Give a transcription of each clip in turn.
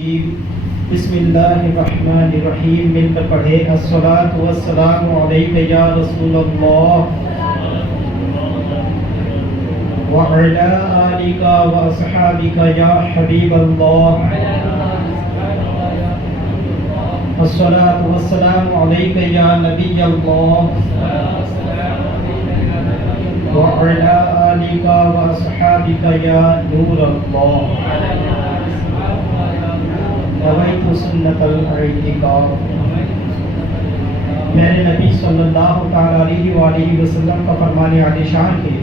بسم اللہ الرحمن الرحیم مل کر پڑھے الصلاۃ والسلام علیک یا رسول اللہ وعلی آلک واصحابک یا حبیب اللہ الصلاۃ والسلام علیک یا نبی اللہ وعلی آلک واصحابک یا نور اللہ روایت سنت الاعتکاف۔ میرے نبی صلی اللہ تعالیٰ علیہ وآلہ وسلم کا فرمان عالی شان ہے،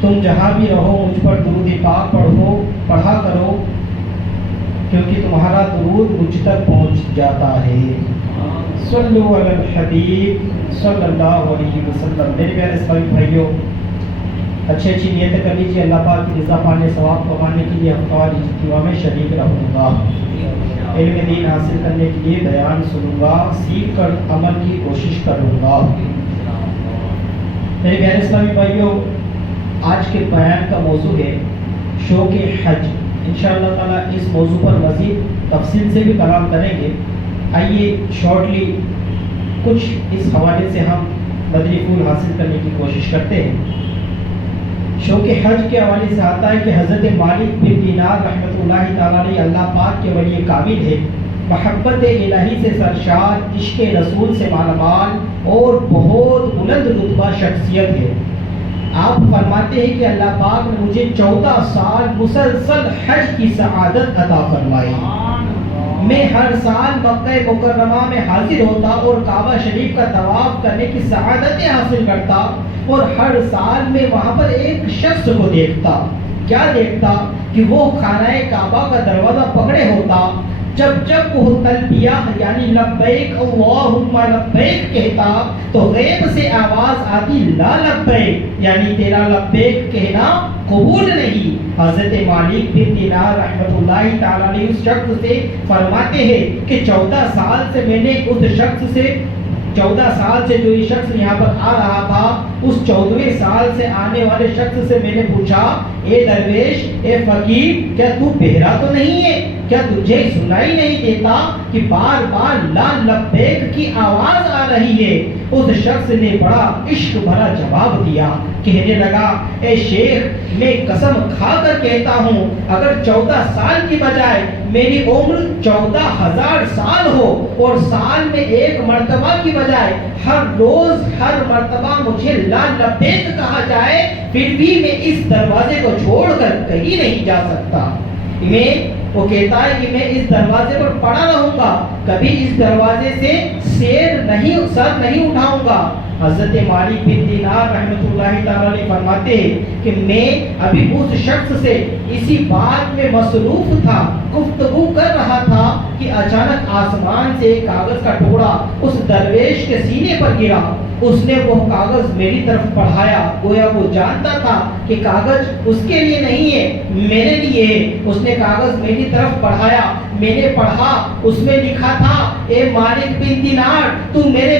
تم جہاں بھی رہو مجھ پر درود پاک پڑھا کرو، کیونکہ تمہارا درود مجھ تک پہنچ جاتا ہے۔ صلو علی الحبیب صلی اللہ علیہ وسلم۔ میرے پیارے اسلامی بھائیوں، اچھی نیتیں کر لیجیے، اللہ پاک کی رضا پانے، ثواب کمانے کے لیے ہفتہ والی اجتماع میں شریک رہوں گا، علم دین حاصل کرنے کے لیے بیان سنوں گا، سیکھ کر عمل کی کوشش کروں گا۔ میرے پیارے اسلامی بھائیوں، آج کے بیان کا موضوع ہے شوق حج۔ انشاءاللہ تعالیٰ اس موضوع پر مزید تفصیل سے بھی کلام کریں گے۔ آئیے شارٹلی کچھ اس حوالے سے ہم بدری پھول حاصل کرنے کی کوشش کرتے ہیں۔ شوق حج کے حوالے سے آتا ہے کہ حضرت مالک بن دینار رحمۃ اللہ تعالیٰ علیہ اللہ پاک کے ولی کامل ہے، محبت الہی سے سرشار، عشق رسول سے مالا مال اور بہت بلند رتبہ شخصیت ہے۔ آپ فرماتے ہیں کہ اللہ پاک نے مجھے 14 سال مسلسل حج کی سعادت عطا فرمائی۔ میں ہر سال مکہ مکرمہ میں حاضر ہوتا اور کعبہ شریف کا طواف کرنے کی سعادتیں حاصل کرتا، اور ہر سال میں وہاں پر ایک شخص کو دیکھتا۔ کیا دیکھتا؟ کہ وہ خانہ کعبہ کا دروازہ پکڑے ہوتا، جب وہ تلبیہ یعنی لبیک اللہم لبیک کہتا تو غیب سے آواز آتی لا لبیک، یعنی تیرا لبیک کہنا قبول نہیں۔ حضرت مالک بن دینار رحمۃ اللہ تعالیٰ علیہ اس شخص سے فرماتے ہیں کہ 14 سال سے میں نے اس شخص سے 14 سال سے جو یہ شخص یہاں پر آ رہا تھا، اس 14ویں سال سے آنے والے شخص سے میں نے پوچھا، اے درویش، اے فقیر، کیا تو بہرا تو نہیں ہے؟ کیا تجھے سنائی نہیں دیتا کہ بار بار لا لبیک کی آواز آ رہی ہے؟ اس شخص نے بڑا عشق بھرا جواب دیا، کہنے لگا، اے شیخ، میں قسم کھا کر کہتا ہوں، اگر 14 سال کی بجائے میری عمر 14,000 سال ہو اور سال میں ایک مرتبہ کی بجائے ہر روز ہر مرتبہ مجھے لا لبیک کہا جائے، پھر بھی میں اس دروازے کو چھوڑ کر کہیں نہیں جا سکتا۔ وہ کہتا ہے کہ میں اس دروازے پر پڑا رہوں گا، کبھی اس دروازے سے سر نہیں اٹھاؤں گا۔ حضرت مالک بن دینار رحمۃ اللہ تعالیٰ علیہ فرماتے ہیں کہ میں ابھی اس شخص سے اسی بات میں مصروف تھا، گفتگو کر رہا تھا کہ اچانک آسمان سے ایک کاغذ کا ٹکڑا اس درویش کے سینے پر گرا۔ اس نے وہ کاغذ میری طرف پڑھایا، گویا وہ جانتا تھا کہ کاغذ اس کے لیے نہیں ہے، میرے لیے ہے۔ اس نے کاغذ میری طرف پڑھایا، میں نے پڑھا، اس میں لکھا تھا، اے مالک بن دینار، تو میرے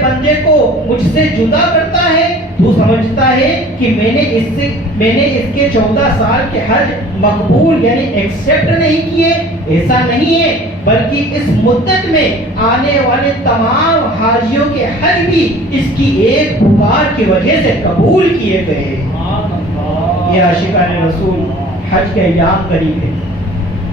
بندے کو مجھ سے جدا کرتا ہے، تو سمجھتا ہے کہ میں نے اس کے 14 سال کے حج مقبول یعنی ایکسپٹ نہیں کیے؟ ایسا نہیں ہے، بلکہ اس مدت میں آنے والے تمام حاجیوں کے حج بھی اس کی ایک پکار کی وجہ سے قبول کیے گئے۔ یہ عاشقان رسول، حج کے ایام قریب ہے۔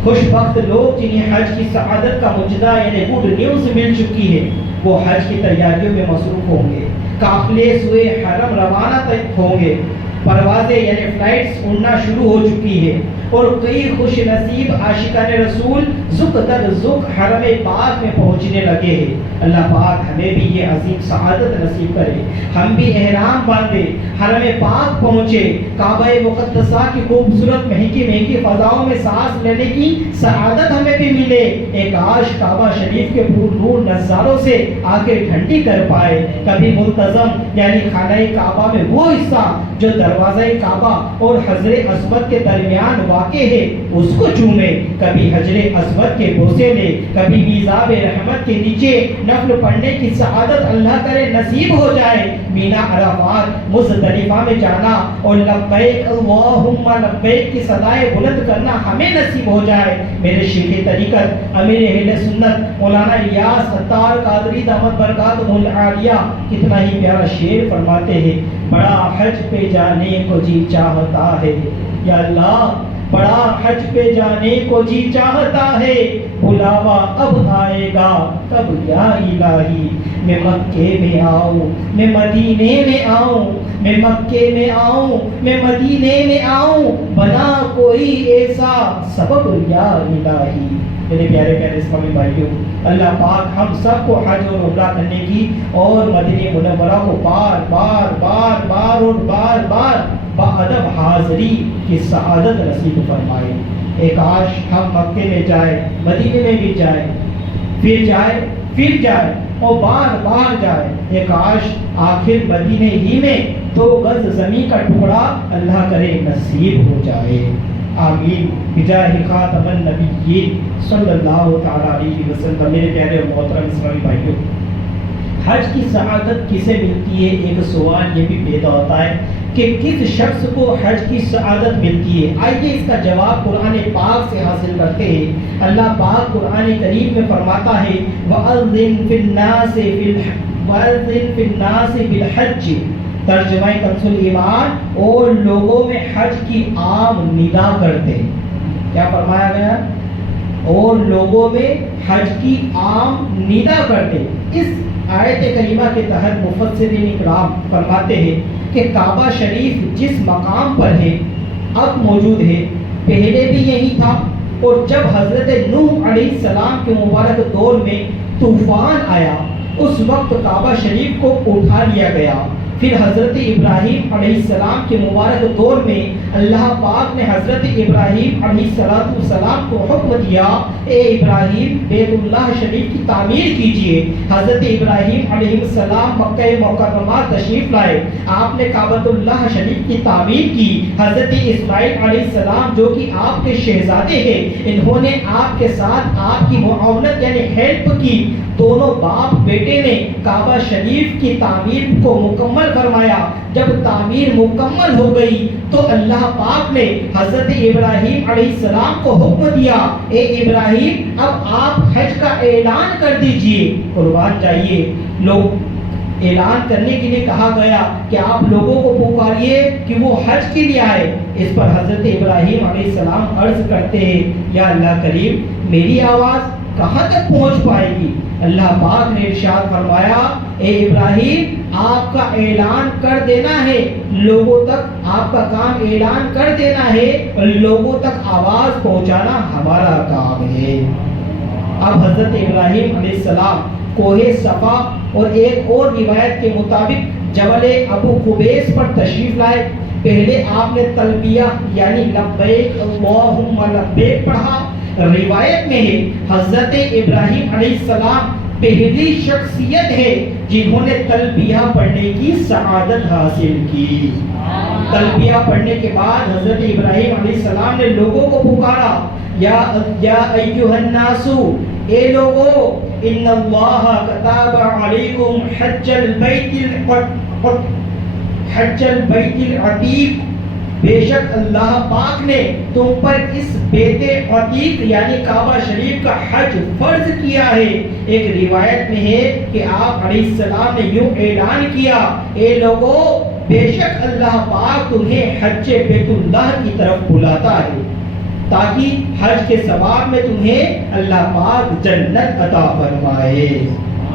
خوش بخت لوگ جنہیں حج کی سعادت کا مجدہ یعنی گڈ نیوز مل چکی ہے، وہ حج کی تیاریوں میں مصروف ہوں گے، قافلے سوئے حرم روانہ ہوں گے، پروازیں یعنی فلائٹس اڑنا شروع ہو چکی ہے، اور کئی خوش نصیب عاشقان رسول زک در زک حرم پاک میں پہنچنے لگے ہیں۔ اللہ پاک ہمیں بھی یہ عظیم سعادت نصیب کرے، ہم بھی احرام باندھے، حرم پاک پہنچے، کعبہ مقدسہ کی خوبصورت مہنگی فضاؤں میں سانس لینے کی سعادت ہمیں بھی ملے۔ ایک کاش کعبہ شریف کے نور نظاروں سے آنکھیں ٹھنڈی کر پائے۔ کبھی ملتزم یعنی خانہ کعبہ میں وہ حصہ جو دروازہ کعبہ اور حجر اسود کے درمیان واقع ہے اس کو چومے، کبھی حجر اسود کے بوسے لے، کبھی میزاب رحمت کے نیچے نفل پڑھنے کی سعادت اللہ کرے نصیب ہو جائے، مینا عرفات مزدلفہ میں جانا اور لبیک اللہم لبیک کی صدائے بلند کرنا ہمیں نصیب ہو جائے۔ میرے شیخ طریقت امیر اہل سنت مولانا الیاس عطار قادری دامت برکاتہ العالیہ کتنا ہی پیارا شعر فرماتے ہیں، بڑا حج پہ جانے کو جی چاہتا ہے یا اللہ، بڑا حج پہ جانے کو جی چاہتا ہے، بلاوا اب آئے گا تب یا الہی، میں مکے میں آؤں میں مدینے میں آؤں، میں مکے میں آؤں میں مدینے میں آؤں، بنا کوئی ایسا سبب یا الہی۔ میرے پیارے پیارے اسلامی بھائیوں، اللہ پاک ہم سب کو حج اور عمرہ کرنے کی اور مدینہ منورہ کو بار بار بار بار اور بار بار بادب حاضری کی سعادت نصیب فرمائے۔ ایک کاش ہم مکے میں جائے، مدینے میں بھی جائے، پھر جائے اور بار بار جائے، ایک کاش آخر مدینے ہی میں 2 گز زمین کا ٹکڑا اللہ کرے نصیب ہو جائے، آمین بجاہ خاتم النبیین صلی اللہ تعالی علیہ وسلم۔ میرے پیارے اور محترم اسلامی بھائیوں، حج کی سعادت کسے ملتی ہے؟ ایک سوال یہ بھی پیدا ہوتا ہے کہ کس شخص کو حج کی سعادت ملتی ہے؟ آئیے اس کا جواب قرآن پاک سے حاصل کرتے ہیں۔ اللہ پاک قرآن کریم میں فرماتا ہے وَأَذِّن فِي النَّاسِ بِالْحَجِّ، ترجمہ کنز الایمان، اور لوگوں میں حج کی عام ندا کرتے۔ کیا فرمایا گیا؟ اور لوگوں میں حج کی عام ندا کرتے۔ اس آیت کریمہ کے تحت مفسرین اکرام فرماتے ہیں کہ کعبہ شریف جس مقام پر ہے اب موجود ہے، پہلے بھی یہی تھا، اور جب حضرت نوح علیہ السلام کے مبارک دور میں طوفان آیا اس وقت کعبہ شریف کو اٹھا لیا گیا۔ پھر حضرت ابراہیم علیہ السلام کے مبارک دور میں اللہ پاک نے حضرت ابراہیم علیہ السلام کو حکم دیا، اے ابراہیم بیت اللہ شریف کی تعمیر کیجئے۔ حضرت ابراہیم علیہ السلام مکہ مکرمہ تشریف لائے، آپ نے کعبۃ اللہ شریف کی تعمیر کی۔ حضرت اسماعیل علیہ السلام جو کہ آپ کے شہزادے ہیں، انہوں نے آپ کے ساتھ آپ کی معاونت یعنی ہیلپ کی۔ دونوں باپ بیٹے نے کعبہ شریف کی تعمیر کو مکمل فرمایا۔ جب تعمیر مکمل ہو گئی تو اللہ پاک نے حضرت ابراہیم علیہ السلام کو حکم دیا، اے ابراہیم اب آپ حج کا اعلان کر دیجئے۔ قربان جائیے، لوگ اعلان کرنے کے لیے کہا گیا کہ آپ لوگوں کو پکاریے کہ وہ حج کے لیے آئے۔ اس پر حضرت ابراہیم علیہ السلام عرض کرتے ہیں، یا اللہ کریم میری آواز کہاں تک پہنچ پائے گی؟ اللہ پاک نے ارشاد فرمایا، اے ابراہیم آپ کا اعلان کر دینا ہے لوگوں تک، آپ کا کام اعلان کر دینا ہے، لوگوں تک آواز پہنچانا ہمارا کام ہے۔ اب حضرت ابراہیم علیہ السلام کوہ صفا اور ایک اور روایت کے مطابق جبل ابو قبیس پر تشریف لائے۔ پہلے آپ نے تلبیہ یعنی لبیک اللہم لبیک پڑھا۔ روایت میں ہے حضرت ابراہیم علیہ السلام پہلی شخصیت ہے جنہوں نے تلبیہ پڑھنے کی سعادت حاصل کی۔ تلبیہ پڑھنے کے بعد حضرت ابراہیم علیہ السلام نے لوگوں کو پکارا، یا ایھا الناس، اے لوگو، ان اللہ کتب علیکم حج البیت العتیق، بے شک اللہ پاک نے تم پر اس بیت عتیق یعنی کعبہ شریف کا حج فرض کیا ہے۔ ایک روایت میں ہے کہ آپ علیہ السلام نے یوں اعلان کیا، اے لوگو بے شک اللہ پاک تمہیں حج بیت اللہ کی طرف بلاتا ہے تاکہ حج کے ثواب میں تمہیں اللہ پاک جنت عطا فرمائے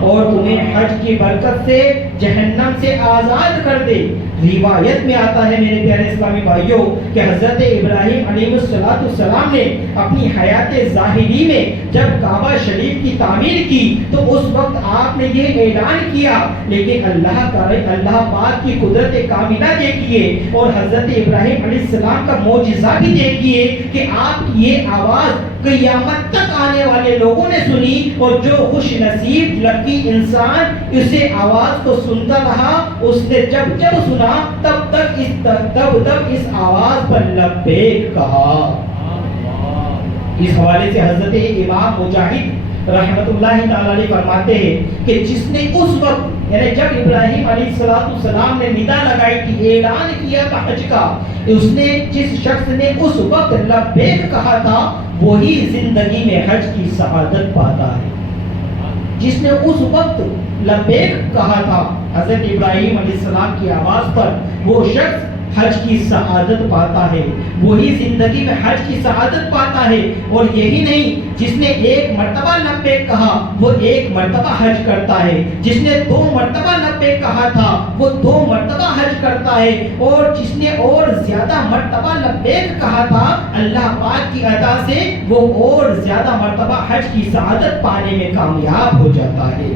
اور تمہیں حج کی برکت سے جہنم سے آزاد کر دے۔ روایت میں آتا ہے میرے پیارے اسلامی بھائیوں کہ حضرت ابراہیم علیہ السلام نے اپنی حیات ظاہری میں جب کعبہ شریف کی تعمیر کی تو اس وقت آپ نے یہ اعلان کیا، لیکن اللہ پاک کی قدرت کاملہ دیکھیے اور حضرت ابراہیم علیہ السلام کا معجزہ بھی دیکھیے کہ آپ کی یہ آواز قیامت تک آنے والے لوگوں نے سنی، اور جو خوش نصیب لکی انسان اسے آواز کو سنتا رہا، اس نے جب سنا تب تک اس آواز پر لبیک کہا۔ اس حوالے سے حضرت امام مجاہد رحمت اللہ تعالی علیہ فرماتے ہیں کہ جس نے اس وقت یعنی جب ابراہیم علیہ السلام نے ندا لگائی تھی، اعلان کیا تھا حج کا، اس نے جس شخص نے اس وقت لبیک کہا تھا وہی زندگی میں حج کی سعادت پاتا ہے۔ جس نے اس وقت لبیک کہا تھا حضرت ابراہیم علیہ السلام کی آواز پر، وہ شخص حج کی سعادت پاتا ہے، وہی زندگی میں حج کی سعادت پاتا ہے۔ اور یہی نہیں، جس نے ایک مرتبہ لبیک کہا وہ ایک مرتبہ حج کرتا ہے، جس نے 2 مرتبہ لبیک کہا تھا وہ 2 مرتبہ حج کرتا ہے، اور جس نے اور زیادہ مرتبہ لبیک کہا تھا اللہ پاک کی عطا سے وہ اور زیادہ مرتبہ حج کی سعادت پانے میں کامیاب ہو جاتا ہے۔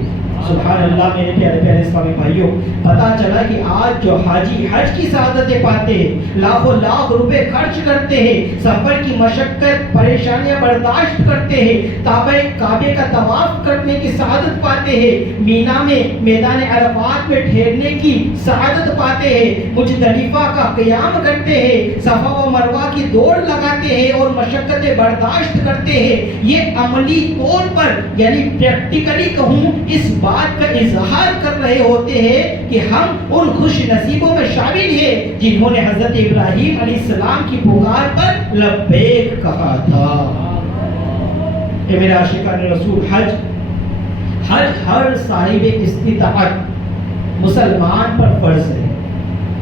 سبحان اللہ میرے پیارے پیارے اسلامی بھائیوں، پتا چلا کہ آج جو حاجی حج کی سعادتیں پاتے ہیں، لاکھوں لاکھ روپے خرچ کرتے ہیں، سفر کی مشقت پریشانیاں برداشت کرتے ہیں، کعبے کا طواف کرنے کی سعادت پاتے ہیں، مینا میں میدان عرفات میں ٹھہرنے کی سعادت پاتے ہیں، مزدلفہ کا قیام کرتے ہیں، صفا و مروہ کی دوڑ لگاتے ہیں اور مشقتیں برداشت کرتے ہیں۔ یہ عملی طور پر یعنی پریکٹیکلی کہوں اس بات کا اظہار کر رہے ہوتے ہیں کہ ہم ان خوش نصیبوں میں شامل ہیں جنہوں نے حضرت ابراہیم علیہ السلام کی پکار پر لبیک کہا تھا۔ اے میرے عاشقان رسول، حج ہر صاحب استطاعت مسلمان پر فرض ہے۔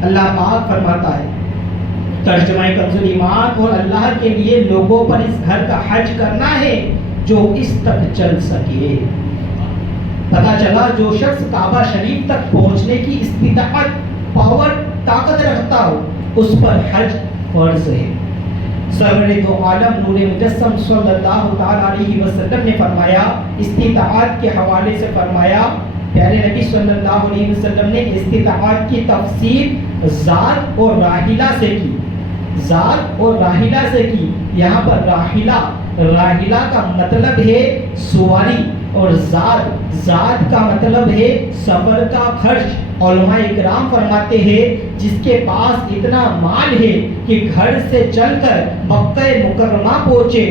اللہ پاک فرماتا ہے ترجمہ کنز ایمان، اور اللہ کے لیے لوگوں پر اس گھر کا حج کرنا ہے جو اس تک چل سکے۔ پتا چلا جو شخص کعبہ شریف تک پہنچنے کی استطاعت، پاور، طاقت رکھتا ہو اس پر حج فرض ہے۔ سرور دو عالم نور مجسم صلی اللہ تعالی علیہ وسلم نے فرمایا، استطاعت کے حوالے سے فرمایا، پیارے نبی صلی اللہ علیہ وسلم نے استطاعت کی تفسیر ذات اور راحلہ سے کی، ذات اور راحلہ سے کی۔ یہاں پر راحلہ کا مطلب ہے سواری، اور ذات کا مطلب ہے سفر کا خرچ۔ علماء اکرام فرماتے ہیں جس کے پاس اتنا مال ہے کہ گھر سے چل کر مکہ مکرمہ پہنچے،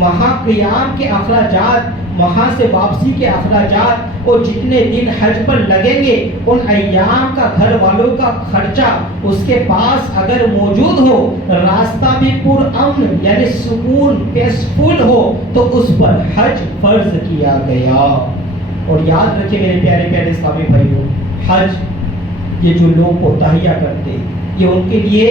وہاں قیام کے اخراجات، وہاں سے واپسی کے اخراجات اور جتنے دن حج پر لگیں گے ان ایام کا گھر والوں کا خرچہ اس کے پاس اگر موجود ہو، راستہ بھی پر امن یعنی سکون پیسفل ہو تو اس پر حج فرض کیا گیا۔ اور یاد رکھیں میرے پیارے پیارے اسلامی بھائیوں، حج یہ جو لوگ کوتاہیاں کرتے ہیں یہ ان کے لیے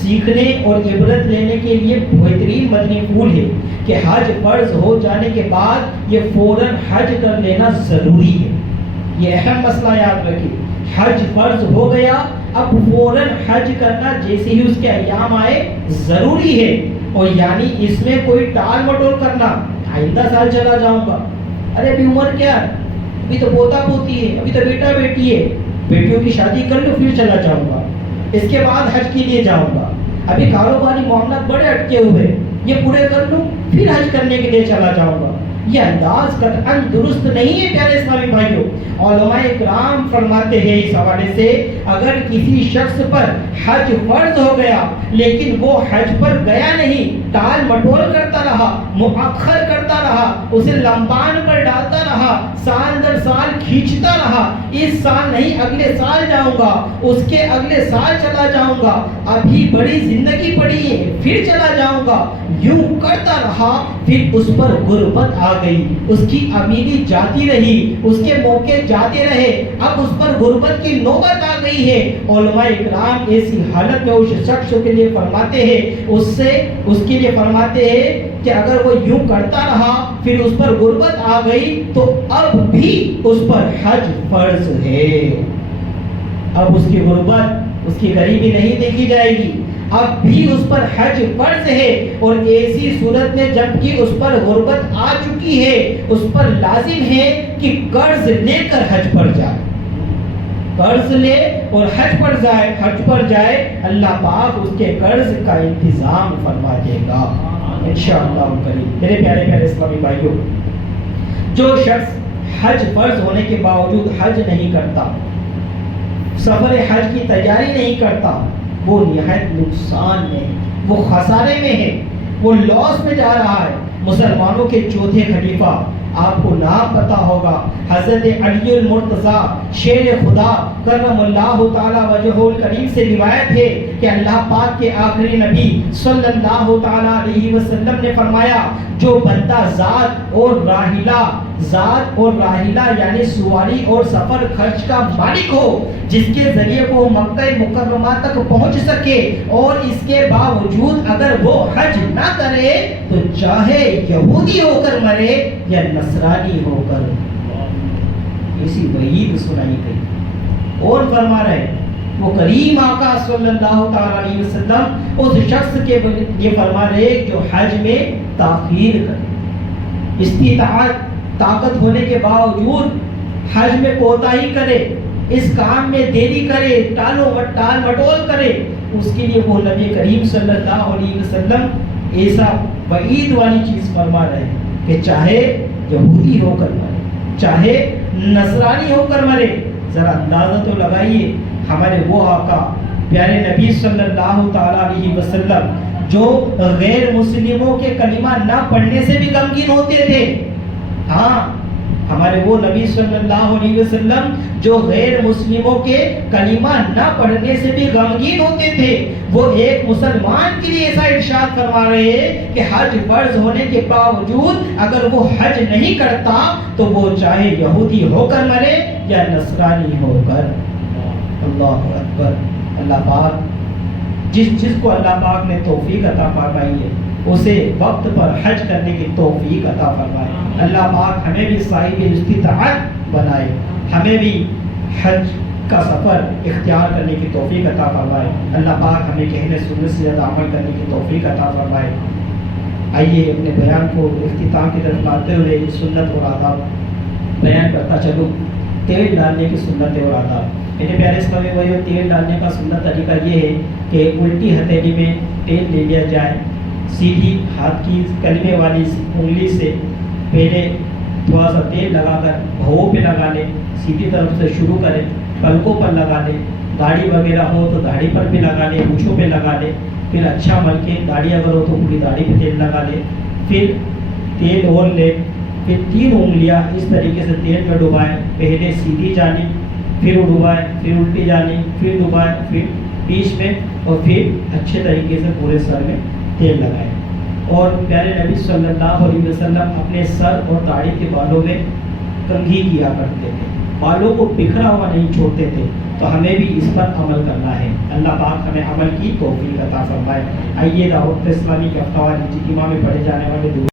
سیکھنے اور عبرت لینے کے لیے بہترین مدنی پھول ہے کہ حج فرض ہو جانے کے بعد یہ فوراً حج کر لینا ضروری ہے۔ یہ اہم مسئلہ یاد رکھیں، حج فرض ہو گیا اب فوراً حج کرنا جیسے ہی اس کے ایام آئے ضروری ہے۔ اور یعنی اس میں کوئی ٹال مٹول کرنا، آئندہ سال چلا جاؤں گا، ارے ابھی عمر کیا ہے، ابھی تو پوتا پوتی ہے، ابھی تو بیٹا بیٹی ہے، بیٹیوں کی شادی کر لو پھر چلا جاؤں گا، اس کے بعد حج کے لیے جاؤں گا، ابھی کاروباری معاملات بڑے اٹکے ہوئے یہ پورے کر لوں پھر حج کرنے کے لیے چلا جاؤں گا۔ یہ انداز قطعاً درست نہیں ہے پیارے اسلامی بھائیوں۔ علماء اکرام فرماتے ہیں اس حوالے سے اگر کسی شخص پر حج فرض ہو گیا لیکن وہ حج پر گیا نہیں، ٹال مٹول کرتا رہا، مؤخر کرتا رہا، اسے لمبان پر ڈالتا رہا، سال در سال کھینچتا رہا، اس سال نہیں اگلے سال جاؤں گا، اس کے اگلے سال چلا جاؤں گا، ابھی بڑی زندگی پڑی ہے پھر چلا جاؤں گا، یوں کرتا رہا، پھر اس پر غربت آ گئی، اس کی امیری جاتی رہی، اس کے موقع جاتے رہے، اب اس پر غربت کی نوبت آ گئی ہے۔ علماء اکرام ایسی حالت میں اس شخص کے لیے فرماتے ہیں اس کے لیے فرماتے ہیں کہ اگر وہ یوں کرتا رہا پھر اس پر غربت آ گئی تو اب بھی اس پر حج فرض ہے، اب اس کی غربت، اس کی غریبی نہیں دیکھی جائے گی، اب بھی اس پر حج فرض ہے۔ اور ایسی صورت میں جبکہ اس پر غربت آ چکی ہے اس پر لازم ہے کہ قرض لے کر حج پر جائے، قرض لے اور حج پر جائے، اللہ پاک اس کے قرض کا انتظام فرما دے گا انشاءاللہ کریم۔ میرے پیارے پیارے اسلامی بھائیوں، جو شخص حج فرض ہونے کے باوجود حج نہیں کرتا، سفر حج کی تیاری نہیں کرتا، وہ نہایت نقصان میں، وہ خسارے میں ہے، وہ لاس میں جا رہا ہے، مسلمانوں کے چوتھے خلیفہ، آپ کو نام پتا ہوگا، حضرت علی المرتضیٰ شیر خدا کرم اللہ تعالی وجہہ الکریم سے روایت ہے کہ اللہ پاک کے آخری نبی صلی اللہ تعالی علیہ وسلم نے فرمایا، جو بندہ ذات اور راحلہ یعنی سواری اور سفر خرچ کا مالک ہو، جس کے ذریعے وہ مکہ مکرمہ تک پہنچ سکے، اور اس کے باوجود اگر وہ حج نہ کرے تو چاہے یہودی ہو کر مرے یا نصرانی ہو کر، اسی وعید سنائی گئی۔ اور فرما رہے وہ کریم آقا صلی اللہ تعالی علیہ وسلم اس شخص کے یہ فرما رہے جو حج میں تاخیر کرے، استطاعت طاقت ہونے کے باوجود حج میں کوتاہی کرے، اس کام میں دیری کرے، ٹال مٹول کرے، اس کے لیے وہ نبی کریم صلی اللہ علیہ وسلم ایسا وعید والی چیز فرما رہے ہیں کہ چاہے یہودی ہو کر مرے، چاہے نصرانی ہو کر مرے۔ ذرا اندازہ تو لگائیے، ہمارے وہ آقا پیارے نبی صلی اللہ تعالی علیہ وسلم جو غیر مسلموں کے کلمہ نہ پڑھنے سے بھی غمگین ہوتے تھے، ہاں ہمارے وہ نبی صلی اللہ علیہ وسلم جو غیر مسلموں کے کلمہ نہ پڑھنے سے بھی غمگین ہوتے تھے، وہ ایک مسلمان کے لیے ایسا ارشاد فرما رہے ہیں کہ حج فرض ہونے کے باوجود اگر وہ حج نہیں کرتا تو وہ چاہے یہودی ہو کر مرے یا نصرانی ہو کر۔ اللہ اکبر۔ اللہ پاک جس کو اللہ پاک نے توفیق عطا فرمائی ہے اسے وقت پر حج کرنے کی توفیق عطا فرمائے۔ اللہ پاک ہمیں بھی صاحب استطاعت بنائے، ہمیں بھی حج کا سفر اختیار کرنے کی توفیق عطا فرمائے۔ اللہ پاک ہمیں کہنے سننے سے زیادہ عمل کرنے کی توفیق عطا فرمائے۔ آئیے اپنے بیان کو اختتام کی طرف لاتے ہوئے سنت اور آداب بیان کرتا چلوں۔ تیل ڈالنے کی سنت اور آداب۔ میرے پیارے اسلامی بھائیوں، تیل ڈالنے کا سنت طریقہ یہ ہے کہ الٹی ہتھیلی میں تیل لے لیا جائے، سیدھی ہاتھ کی کلمے والی انگلی سے پہلے تھوڑا سا تیل لگا کر بھوؤں پہ لگا لے، سیدھی طرف سے شروع کرے، پلکوں پر لگا لے، داڑھی وغیرہ ہو تو داڑھی پر بھی لگا لے، مونچھوں پہ لگا لے، پھر اچھا مل کے داڑھی اگر ہو تو پوری داڑھی پہ تیل لگا لے، پھر تیل اور لے، پھر 3 انگلیاں اس طریقے سے تیل میں ڈبائے، پہلے سیدھی جانب، پھر ڈبائے، پھر الٹی جانب، پھر ڈبائے، پھر بیچ میں، اور پھر اچھے طریقے سے پورے سر میں تیل لگائے۔ اور پیارے نبی صلی اللہ علیہ وسلم اپنے سر اور داڑھی کے بالوں میں کنگھی کیا کرتے تھے، بالوں کو بکھرا ہوا نہیں چھوڑتے تھے، تو ہمیں بھی اس پر عمل کرنا ہے۔ اللہ پاک ہمیں عمل کی توفیق عطا فرمائے۔ آئیے دعوت اسلامی کے ہفتہ وار اجتماع میں پڑھے جانے والے